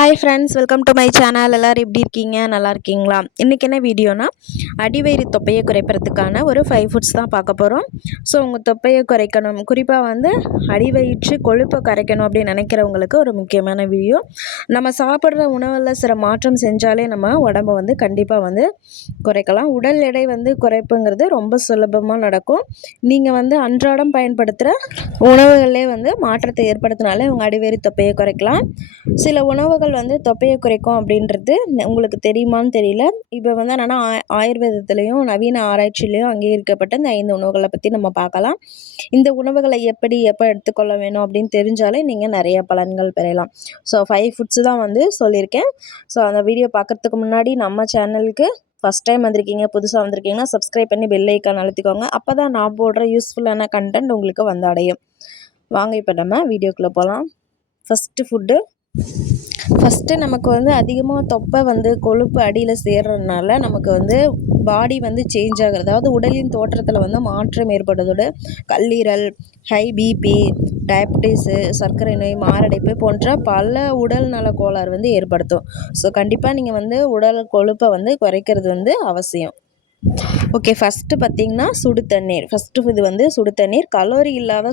Hi friends, welcome to my channel. எல்லோரும் எப்படி இருக்கீங்க? நல்லா இருக்கீங்களா? இன்றைக்கி என்ன வீடியோனா, அடிவயிறு தொப்பையை குறைப்பதற்கான ஒரு 5 ஃபுட்ஸ் தான் பார்க்க போகிறோம். ஸோ உங்கள் தொப்பையை குறைக்கணும், குறிப்பாக வந்து அடிவயிற்று கொழுப்பை கரைக்கணும் அப்படின்னு நினைக்கிறவங்களுக்கு ஒரு முக்கியமான வீடியோ. நம்ம சாப்பிட்ற உணவில் சில மாற்றம் செஞ்சாலே நம்ம உடம்பை வந்து கண்டிப்பாக வந்து குறைக்கலாம். உடல் எடை வந்து குறைப்புங்கிறது ரொம்ப சுலபமாக நடக்கும். நீங்கள் வந்து அன்றாடம் பயன்படுத்துகிற உணவுகளே வந்து மாற்றத்தை ஏற்படுத்தினாலே உங்கள் அடிவயிறு தொப்பையை குறைக்கலாம். சில உணவுகள் வந்து தொப்பையை குறைக்கும் அப்படின்றது உங்களுக்கு தெரியுமான்னு தெரியல. இப்போ வந்து என்னென்னா ஆயுர்வேதத்துலேயும் நவீன ஆராய்ச்சியிலையும் அங்கீகரிக்கப்பட்ட இந்த 5 உணவுகளை பற்றி நம்ம பார்க்கலாம். இந்த உணவுகளை எப்படி எப்போ எடுத்துக்கொள்ள வேணும் அப்படின்னு தெரிஞ்சாலே நீங்கள் நிறைய பலன்கள் பெறலாம். ஸோ 5 ஃபுட்ஸ் தான் வந்து சொல்லியிருக்கேன். ஸோ அந்த வீடியோ பார்க்குறதுக்கு முன்னாடி நம்ம சேனலுக்கு ஃபஸ்ட் டைம் வந்திருக்கீங்க, புதுசாக வந்திருக்கீங்கன்னா சப்ஸ்கிரைப் பண்ணி பெல் ஐக்கான் அழுத்திக்கோங்க. அப்போ தான் நான் போடுற யூஸ்ஃபுல்லான கண்டென்ட் உங்களுக்கு வந்து அடையும். வாங்க இப்போ நம்ம வீடியோக்குள்ளே போகலாம். ஃபஸ்ட்டு நமக்கு வந்து அதிகமாக தொப்பை வந்து கொழுப்பு அடியில் சேர்றதுனால நமக்கு வந்து பாடி வந்து சேஞ்ச் ஆகுறது, அதாவது உடலின் தோற்றத்தில் வந்து மாற்றம் ஏற்படுறதோட கல்லீரல், ஹை பிபி, டயபிட்டிஸு, சர்க்கரை நோய், மாரடைப்பு போன்ற பல உடல் நல கோளாறு வந்து ஏற்படுத்தும். ஸோ கண்டிப்பாக நீங்கள் வந்து உடல் கொழுப்பை வந்து குறைக்கிறது வந்து அவசியம். ஓகே, ஃபஸ்ட்டு பார்த்திங்கன்னா சுடு தண்ணீர். ஃபஸ்ட்டு இது வந்து சுடு தண்ணீர். கலோரி இல்லாத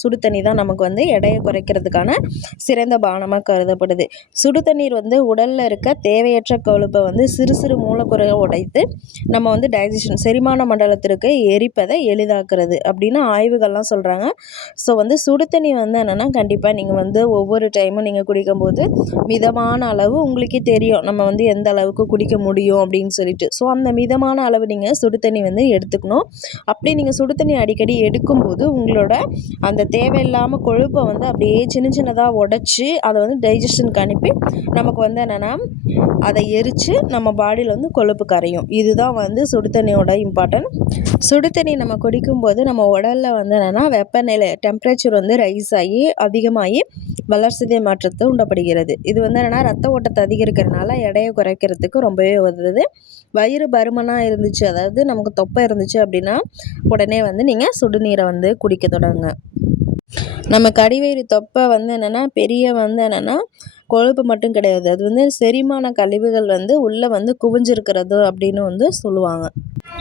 சுடு தண்ணி தான் நமக்கு வந்து எடையை குறைக்கிறதுக்கான சிறந்த பானமாக கருதப்படுது. சுடு தண்ணீர் வந்து உடலில் இருக்க தேவையற்ற கொழுப்பை வந்து சிறு சிறு மூலக்கூறுகளை உடைத்து நம்ம வந்து டைஜஷன் செரிமான மண்டலத்திற்கு எரிப்பதை எளிதாக்குறது அப்படின்னு ஆய்வுகள்லாம் சொல்கிறாங்க. ஸோ வந்து சுடு தண்ணி வந்து என்னென்னா கண்டிப்பாக நீங்கள் வந்து ஒவ்வொரு டைமும் நீங்கள் குடிக்கும்போது மிதமான அளவு உங்களுக்கே தெரியும் நம்ம வந்து எந்த அளவுக்கு குடிக்க முடியும் அப்படின்னு சொல்லிட்டு. ஸோ அந்த மிதமான அளவு நீங்கள் சுடு தண்ணி வந்து எடுத்துக்கணும். அப்படி நீங்கள் சுடு தண்ணி அடிக்கடி எடுக்கும்போது உங்களோட அந்த தேவையில்லாமல் கொழுப்பை வந்து அப்படியே சின்ன சின்னதாக உடச்சி அதை வந்து டைஜஷனுக்கு அனுப்பி நமக்கு வந்து என்னென்னா அதை எரித்து நம்ம பாடியில் வந்து கொழுப்பு கரையும். இதுதான் வந்து சுடு தண்ணியோட இம்பார்ட்டன்ட். சுடு தண்ணி நம்ம குடிக்கும்போது நம்ம உடலில் வந்து என்னென்னா வெப்பநிலை டெம்பரேச்சர் வந்து ரைஸ் ஆகி அதிகமாகி வளர்சிதை மாற்றத்தை உண்டப்படுகிறது. இது வந்து என்னென்னா ரத்த ஓட்டத்தை அதிகரிக்கிறதுனால எடையை குறைக்கிறதுக்கு ரொம்பவே உதவுது. வயிறு பருமனாக இருந்துச்சு, அதாவது நமக்கு தொப்பை இருந்துச்சு அப்படின்னா உடனே வந்து நீங்கள் சுடுநீரை வந்து குடிக்க தொடங்குங்க. நமக்கு அடிவயிறு தொப்பை வந்து என்னென்னா பெரிய வந்து என்னென்னா கொழுப்பு மட்டும் கிடையாது, அது வந்து செரிமான கழிவுகள் வந்து உள்ளே வந்து குவிஞ்சிருக்கிறது அப்படின்னு வந்து சொல்லுவாங்க.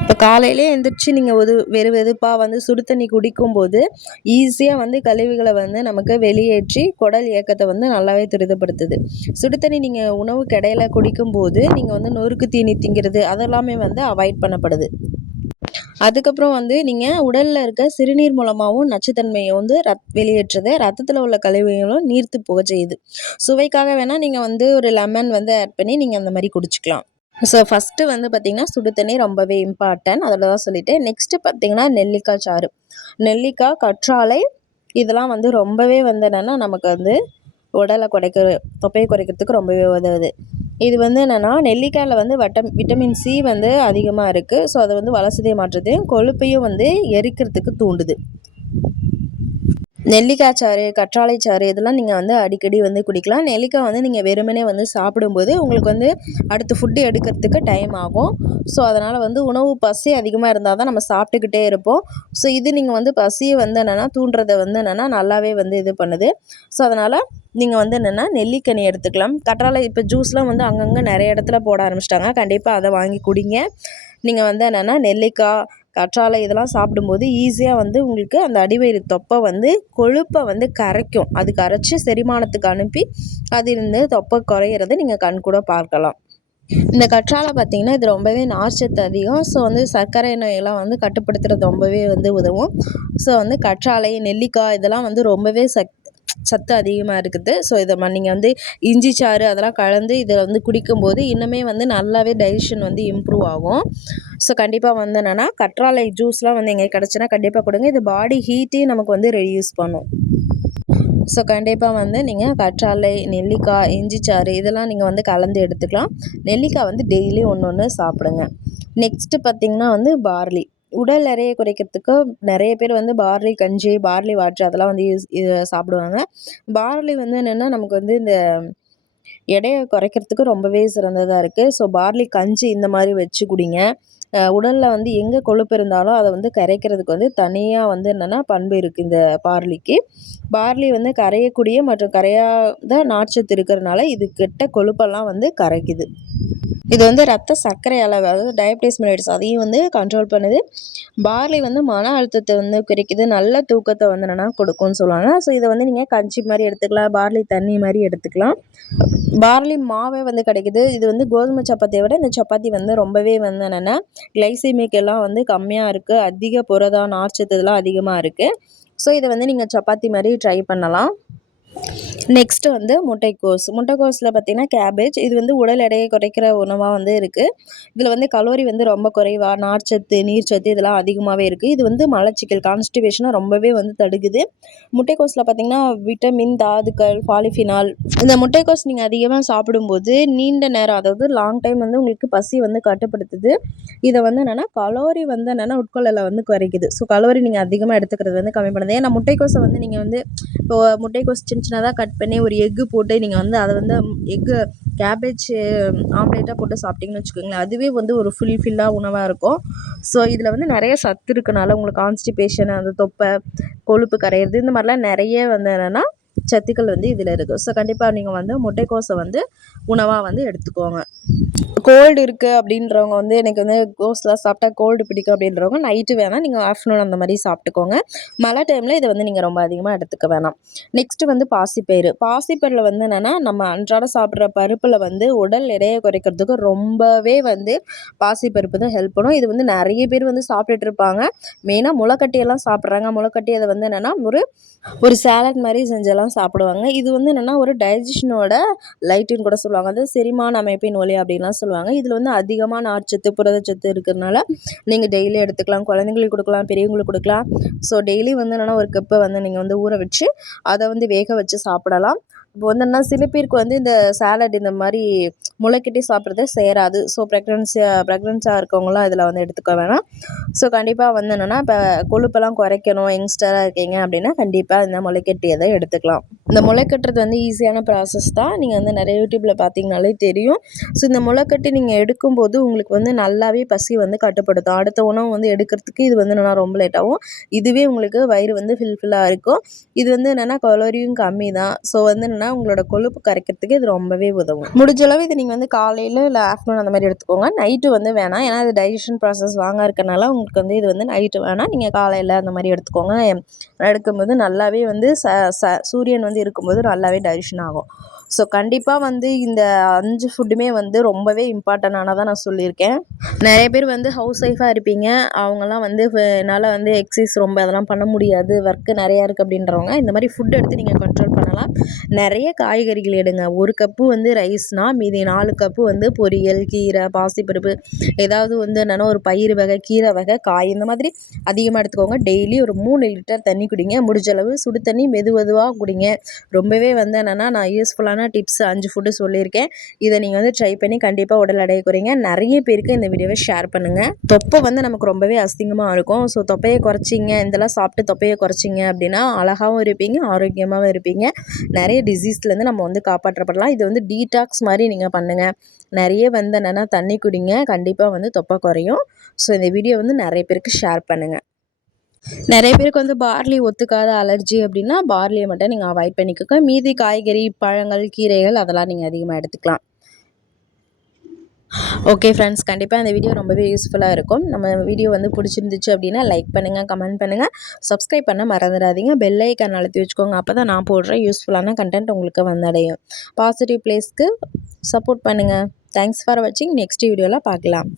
இப்போ காலையிலே எழுந்திரிச்சு நீங்கள் வெறுப்பாக வந்து சுடு தண்ணி குடிக்கும்போது ஈஸியாக வந்து கழிவுகளை வந்து நமக்கு வெளியேற்றி குடல் இயக்கத்தை வந்து நல்லாவே துரிதப்படுத்துது. சுடு தண்ணி நீங்கள் உணவுக்கு இடையில குடிக்கும்போது நீங்கள் வந்து நொறுக்கு தீனி திங்கிறது அதெல்லாமே வந்து அவாய்ட் பண்ணப்படுது. அதுக்கப்புறம் வந்து நீங்கள் உடலில் இருக்க சிறுநீர் மூலமாகவும் நச்சுத்தன்மையை வந்து வெளியேற்றுது. ரத்தத்தில் உள்ள கழிவுகளும் நீர்த்து போக செய்யுது. சுவைக்காக வேணால் நீங்கள் வந்து ஒரு லெமன் வந்து ஆட் பண்ணி நீங்கள் அந்த மாதிரி குடிச்சிக்கலாம். ஸோ ஃபஸ்ட்டு வந்து பார்த்திங்கன்னா சுடு தண்ணி ரொம்பவே இம்பார்ட்டன்ட், அதில் தான் சொல்லிவிட்டேன். நெக்ஸ்ட்டு பார்த்திங்கன்னா நெல்லிக்காய் சாறு, நெல்லிக்காய், கற்றாழை இதெல்லாம் வந்து ரொம்பவே வந்து என்னென்னா நமக்கு வந்து உடலை தொப்பையை குறைக்கிறதுக்கு ரொம்பவே உதவுது. இது வந்து என்னென்னா நெல்லிக்காயில் வந்து விட்டமின் சி வந்து அதிகமாக இருக்குது. ஸோ அதை வந்து வளர்சிதை மாற்றத்தையும் கொழுப்பையும் வந்து எரிக்கிறதுக்கு தூண்டுது. நெல்லிக்காய் சாறு, கற்றாழை சாறு இதெல்லாம் நீங்கள் வந்து அடிக்கடி வந்து குடிக்கலாம். நெல்லிக்காய் வந்து நீங்கள் வெறுமனே வந்து சாப்பிடும்போது உங்களுக்கு வந்து அடுத்து ஃபுட்டு எடுக்கிறதுக்கு டைம் ஆகும். ஸோ அதனால் வந்து உணவு பசி அதிகமாக இருந்தால் தான் நம்ம சாப்பிட்டுக்கிட்டே இருப்போம். ஸோ இது நீங்கள் வந்து பசியை வந்து என்னென்னா தூண்டுறதை வந்து என்னென்னா நல்லாவே வந்து இது பண்ணுது. ஸோ அதனால் நீங்கள் வந்து என்னென்னா நெல்லிக்கனி எடுத்துக்கலாம். கற்றாழை இப்போ ஜூஸ்லாம் வந்து அங்கங்கே நிறைய இடத்துல போட ஆரம்பிச்சிட்டாங்க. கண்டிப்பாக அதை வாங்கி குடிங்க. நீங்கள் வந்து என்னென்னா நெல்லிக்காய், கற்றாழை இதெல்லாம் சாப்பிடும்போது ஈஸியாக வந்து உங்களுக்கு அந்த அடிவயிறு தொப்பை வந்து கொழுப்பை வந்து கரைக்கும். அது கரைச்சி செரிமானத்துக்கு அனுப்பி அதிலிருந்து தொப்பை குறையிறத நீங்கள் கண்கூட பார்க்கலாம். இந்த கற்றாழை பார்த்திங்கன்னா இது ரொம்பவே நார்ச்சத்து அதிகம். ஸோ வந்து சர்க்கரை நோயெல்லாம் வந்து கட்டுப்படுத்துறது ரொம்பவே வந்து உதவும். ஸோ வந்து கற்றாழை, நெல்லிக்காய் இதெல்லாம் வந்து ரொம்பவே சத்து அதிகமாக இருக்குது. ஸோ இதை நீங்கள் வந்து இஞ்சி சாறு அதெல்லாம் கலந்து இதை வந்து குடிக்கும்போது இன்னுமே வந்து நல்லாவே டைஜஷன் வந்து இம்ப்ரூவ் ஆகும். ஸோ கண்டிப்பாக வந்து என்னென்னா கற்றாழை ஜூஸ்லாம் வந்து எங்கே கிடச்சுன்னா கண்டிப்பாக கொடுங்க. இது பாடி ஹீட்டையும் நமக்கு வந்து ரெடியூஸ் பண்ணும். ஸோ கண்டிப்பாக வந்து நீங்கள் கற்றாழை, நெல்லிக்காய், இஞ்சி சாறு இதெல்லாம் நீங்கள் வந்து கலந்து எடுத்துக்கலாம். நெல்லிக்காய் வந்து டெய்லி ஒன்று சாப்பிடுங்க. நெக்ஸ்ட்டு பார்த்திங்கன்னா வந்து பார்லி. உடல் எடையை குறைக்கிறதுக்கு நிறைய பேர் வந்து பார்லி கஞ்சி, பார்லி வாட்டர் அதெல்லாம் வந்து சாப்பிடுவாங்க. பார்லி வந்து என்னென்னா நமக்கு வந்து இந்த எடையை குறைக்கிறதுக்கு ரொம்பவே சிறந்ததாக இருக்குது. ஸோ பார்லி கஞ்சி இந்த மாதிரி வச்சு குடிங்க. உடலில் வந்து எங்கே கொழுப்பு இருந்தாலும் அதை வந்து கரைக்கிறதுக்கு வந்து தனியாக வந்து என்னென்னா பண்பு இருக்குது இந்த பார்லிக்கு. பார்லி வந்து கரையக்கூடிய மற்றும் கரையாத நார்ச்சத்து இருக்கிறதுனால இது கெட்ட கொழுப்பெல்லாம் வந்து கரைக்குது. இது வந்து ரத்த சர்க்கரை அளவு, அதாவது டயபிட்டிஸ் மெலிட்டஸ் அதையும் வந்து கண்ட்ரோல் பண்ணுது. பார்லி வந்து மன அழுத்தத்தை வந்து குறைக்குது, நல்ல தூக்கத்தை வந்து என்னென்னா கொடுக்கும்னு சொல்லுவாங்க. ஸோ இதை வந்து நீங்கள் கஞ்சி மாதிரி எடுத்துக்கலாம், பார்லி தண்ணி மாதிரி எடுத்துக்கலாம். பார்லி மாவே வந்து கிடைக்குது. இது வந்து கோதுமை சப்பாத்தியை விட இந்த சப்பாத்தி வந்து ரொம்பவே வந்து என்னென்னா கிளைசிமிக் எல்லாம் வந்து கம்மியாக இருக்குது, அதிக புரதா நார்ச்சத்து இதெல்லாம் அதிகமாக இருக்குது. ஸோ இதை வந்து நீங்கள் சப்பாத்தி மாதிரி ட்ரை பண்ணலாம். நெக்ஸ்ட்டு வந்து முட்டைக்கோஸில் பார்த்திங்கன்னா கேபேஜ், இது வந்து உடல் எடையை குறைக்கிற உணவாக வந்து இருக்குது. இதில் வந்து கலோரி வந்து ரொம்ப குறைவாக, நார்ச்சத்து நீர்ச்சத்து இதெல்லாம் அதிகமாகவே இருக்குது. இது வந்து மலச்சிக்கல் கான்ஸ்டிபேஷனை ரொம்பவே வந்து தடுக்குது. முட்டைக்கோஸில் பார்த்திங்கன்னா விட்டமின், தாதுக்கள், பாலிஃபினால். இந்த முட்டைக்கோஸ் நீங்கள் அதிகமாக சாப்பிடும்போது நீண்ட நேரம், அதாவது லாங் டைம் வந்து உங்களுக்கு பசி வந்து கட்டுப்படுத்துது. இதை வந்து என்னென்னா கலோரி வந்து என்னென்னா உட்கொள்ளலை வந்து குறைக்குது. ஸோ கலோரி நீங்கள் அதிகமாக எடுத்துக்கிறது வந்து கம்மி பண்ணுது. ஏன்னா முட்டைக்கோஸை வந்து நீங்கள் வந்து இப்போ முட்டைக்கோஸ் சின்னதாக கட் பண்ணி ஒரு எக்கு போட்டு நீங்கள் வந்து அதை வந்து கேபேஜ் ஆம்லேட்டாக போட்டு சாப்பிட்டிங்கன்னு வச்சுக்கோங்களேன், அதுவே வந்து ஒரு ஃபுல்ஃபில்லாக உணவாக இருக்கும். ஸோ இதில் வந்து நிறைய சத்து இருக்கனால உங்களுக்கு கான்ஸ்டிபேஷன், அந்த தொப்பை, கொழுப்பு கரையிறது இந்த மாதிரிலாம் நிறைய வந்து என்னென்னா சத்துக்கள் வந்து இதில் இருக்குது. ஸோ கண்டிப்பாக நீங்கள் வந்து முட்டைக்கோஸை வந்து உணவாக வந்து எடுத்துக்கோங்க. கோல்டு இருக்குது அப்படின்றவங்க வந்து எனக்கு வந்து கோஸ்லாம் சாப்பிட்டா கோல்டு பிடிக்கும் அப்படின்றவங்க நைட்டு வேணால் நீங்கள் ஆஃப்டர்நூன் அந்த மாதிரி சாப்பிட்டுக்கோங்க. மழை டைமில் இதை வந்து நீங்கள் ரொம்ப அதிகமாக எடுத்துக்க வேணாம். நெக்ஸ்ட்டு வந்து பாசிப்பயிரில் வந்து என்னென்னா நம்ம அன்றாட சாப்பிட்ற பருப்பில் வந்து உடல் எடையை குறைக்கிறதுக்கு ரொம்பவே வந்து பாசிப்பருப்பு தான் ஹெல்ப் பண்ணும். இது வந்து நிறைய பேர் வந்து சாப்பிட்டுட்டு இருப்பாங்க. மெயினாக முளைக்கட்டியெல்லாம் சாப்பிட்றாங்க. முளைக்கட்டி அதை வந்து என்னென்னா ஒரு சேலட் மாதிரி செஞ்செல்லாம் சாப்பிடுவாங்க. இது வந்து என்னென்னா ஒரு டைஜஷனோட லைட்டுன்னு கூட சொல்லுவாங்க, அது செரிமான அமைப்பின் ஒலி அப்படின்லாம் சொல்லுவாங்க. இதில் வந்து அதிகமாக நார்ச்சத்து புரதச்சத்து இருக்கிறதுனால நீங்கள் டெய்லி எடுத்துக்கலாம், குழந்தைங்களுக்கு கொடுக்கலாம், பெரியவங்களுக்கு கொடுக்கலாம். ஸோ டெய்லி வந்து என்னென்னா ஒரு கப்பை வந்து நீங்கள் வந்து ஊற வச்சு அதை வந்து வேக வச்சு சாப்பிடலாம். இப்போ வந்து என்ன சில பேருக்கு வந்து இந்த சேலட் இந்த மாதிரி முளைக்கட்டி சாப்பிட்றது சேராது. ஸோ ப்ரெக்னென்ஸாக இருக்கவங்களாம் இதில் வந்து எடுத்துக்க வேணாம். ஸோ கண்டிப்பாக வந்து என்னென்னா இப்போ கொழுப்பெல்லாம் குறைக்கணும், யங்ஸ்டராக இருக்கீங்க அப்படின்னா கண்டிப்பாக இந்த முளைக்கட்டியதை எடுத்துக்கலாம். இந்த முளைக்கட்டுறது வந்து ஈஸியான ப்ராசஸ் தான். நீங்கள் வந்து நிறைய யூடியூப்பில் பார்த்தீங்கனாலே தெரியும். ஸோ இந்த முளைக்கட்டி நீங்கள் எடுக்கும்போது உங்களுக்கு வந்து நல்லாவே பசி வந்து கட்டுப்படுத்தும். அடுத்த உணவு வந்து எடுக்கிறதுக்கு இது வந்து என்னென்னா ரொம்ப லேட் ஆகும். இதுவே உங்களுக்கு வயிறு வந்து ஃபில்லாக இருக்கும். இது வந்து என்னென்னா கலோரியும் கம்மி தான். ஸோ வந்து என்னென்னா உங்களோட கொழுப்பு கரைக்கிறதுக்கு இது ரொம்பவே உதவும். முடிஞ்ச அளவு இது நீங்கள் வந்து காலையில் இல்லை ஆஃப்டர்நூன் அந்த மாதிரி எடுத்துக்கோங்க. நைட்டு வந்து வேணாம், ஏன்னா இது டைஜஷன் ப்ராசஸ் லாங்காக இருக்கனால உங்களுக்கு வந்து இது வந்து நைட்டு வேணாம், நீங்கள் காலையில் அந்த மாதிரி எடுத்துக்கோங்க. எடுக்கும்போது நல்லாவே வந்து சூரியன் வந்து இருக்கும்போது நல்லாவே டைஜஷன் ஆகும். ஸோ கண்டிப்பாக வந்து இந்த 5 ஃபுட்டுமே வந்து ரொம்பவே இம்பார்ட்டண்டானதாக நான் சொல்லியிருக்கேன். நிறைய பேர் வந்து ஹவுஸ் ஒய்ஃபாக இருப்பீங்க, அவங்கெல்லாம் வந்து என்னால் வந்து எக்ஸசைஸ் ரொம்ப அதெல்லாம் பண்ண முடியாது, ஒர்க்கு நிறையா இருக்குது அப்படின்றவங்க இந்த மாதிரி ஃபுட் எடுத்து நீங்கள் கண்ட்ரோல் பண்ணலாம். நிறைய காய்கறிகள் எடுங்க. 1 கப்பு வந்து ரைஸ்னால் மீதி 4 கப்பு வந்து பொரியல், கீரை, பாசிப்பருப்பு, ஏதாவது வந்து என்னென்னா ஒரு பயிறு வகை, கீரை வகை, காய் இந்த மாதிரி அதிகமாக எடுத்துக்கோங்க. டெய்லி ஒரு 3 லிட்டர் தண்ணி குடிங்க. முடிஞ்சளவு சுடு தண்ணி மெதுவாக குடிங்க. ரொம்பவே வந்து என்னென்னா நான் யூஸ்ஃபுல்லான டிப்ஸ் 5 ஃபுட்டு சொல்லியிருக்கேன். இதை நீங்கள் வந்து ட்ரை பண்ணி கண்டிப்பாக உடல் எடையை குறைங்க. நிறைய பேருக்கு இந்த வீடியோவை ஷேர் பண்ணுங்கள். தொப்பை வந்து நமக்கு ரொம்பவே அசிங்கமாக இருக்கும். ஸோ தொப்பையை குறைச்சிங்க, இதெல்லாம் சாப்பிட்டு தொப்பையை குறைச்சிங்க அப்படின்னா அழகாகவும் இருப்பீங்க, ஆரோக்கியமாகவும் இருப்பீங்க. நிறைய டிசீஸ்லேருந்து நம்ம வந்து காப்பாற்றப்படலாம். இது வந்து டீடாக்ஸ் மாதிரி நீங்கள் பண்ணுங்கள். நிறைய வந்து என்னென்னா தண்ணி குடிங்க, கண்டிப்பாக வந்து தொப்பை குறையும். ஸோ இந்த வீடியோ வந்து நிறைய பேருக்கு ஷேர் பண்ணுங்கள். நிறைய பேருக்கு வந்து பார்லி ஒத்துக்காத அலர்ஜி அப்படின்னா பார்லியை மட்டும் நீங்கள் அவாய்ட் பண்ணிக்கோங்க. மீதி காய்கறி, பழங்கள், கீரைகள் அதெல்லாம் நீங்கள் அதிகமாக எடுத்துக்கலாம். ஓகே ஃப்ரெண்ட்ஸ், கண்டிப்பாக இந்த வீடியோ ரொம்பவே யூஸ்ஃபுல்லாக இருக்கும். நம்ம வீடியோ வந்து பிடிச்சிருந்துச்சு அப்படின்னா லைக் பண்ணுங்கள், கமெண்ட் பண்ணுங்கள், சப்ஸ்கிரைப் பண்ண மறந்துடாதீங்க. பெல் ஐக்கான் அழுத்தி வச்சுக்கோங்க. அப்போ தான் நான் போடுற யூஸ்ஃபுல்லான கண்டென்ட் உங்களுக்கு வந்தடையும். பாசிட்டிவ் பிளேஸ்க்கு சப்போர்ட் பண்ணுங்கள். தேங்க்ஸ் ஃபார் வாட்சிங். நெக்ஸ்ட் வீடியோவில் பார்க்கலாம்.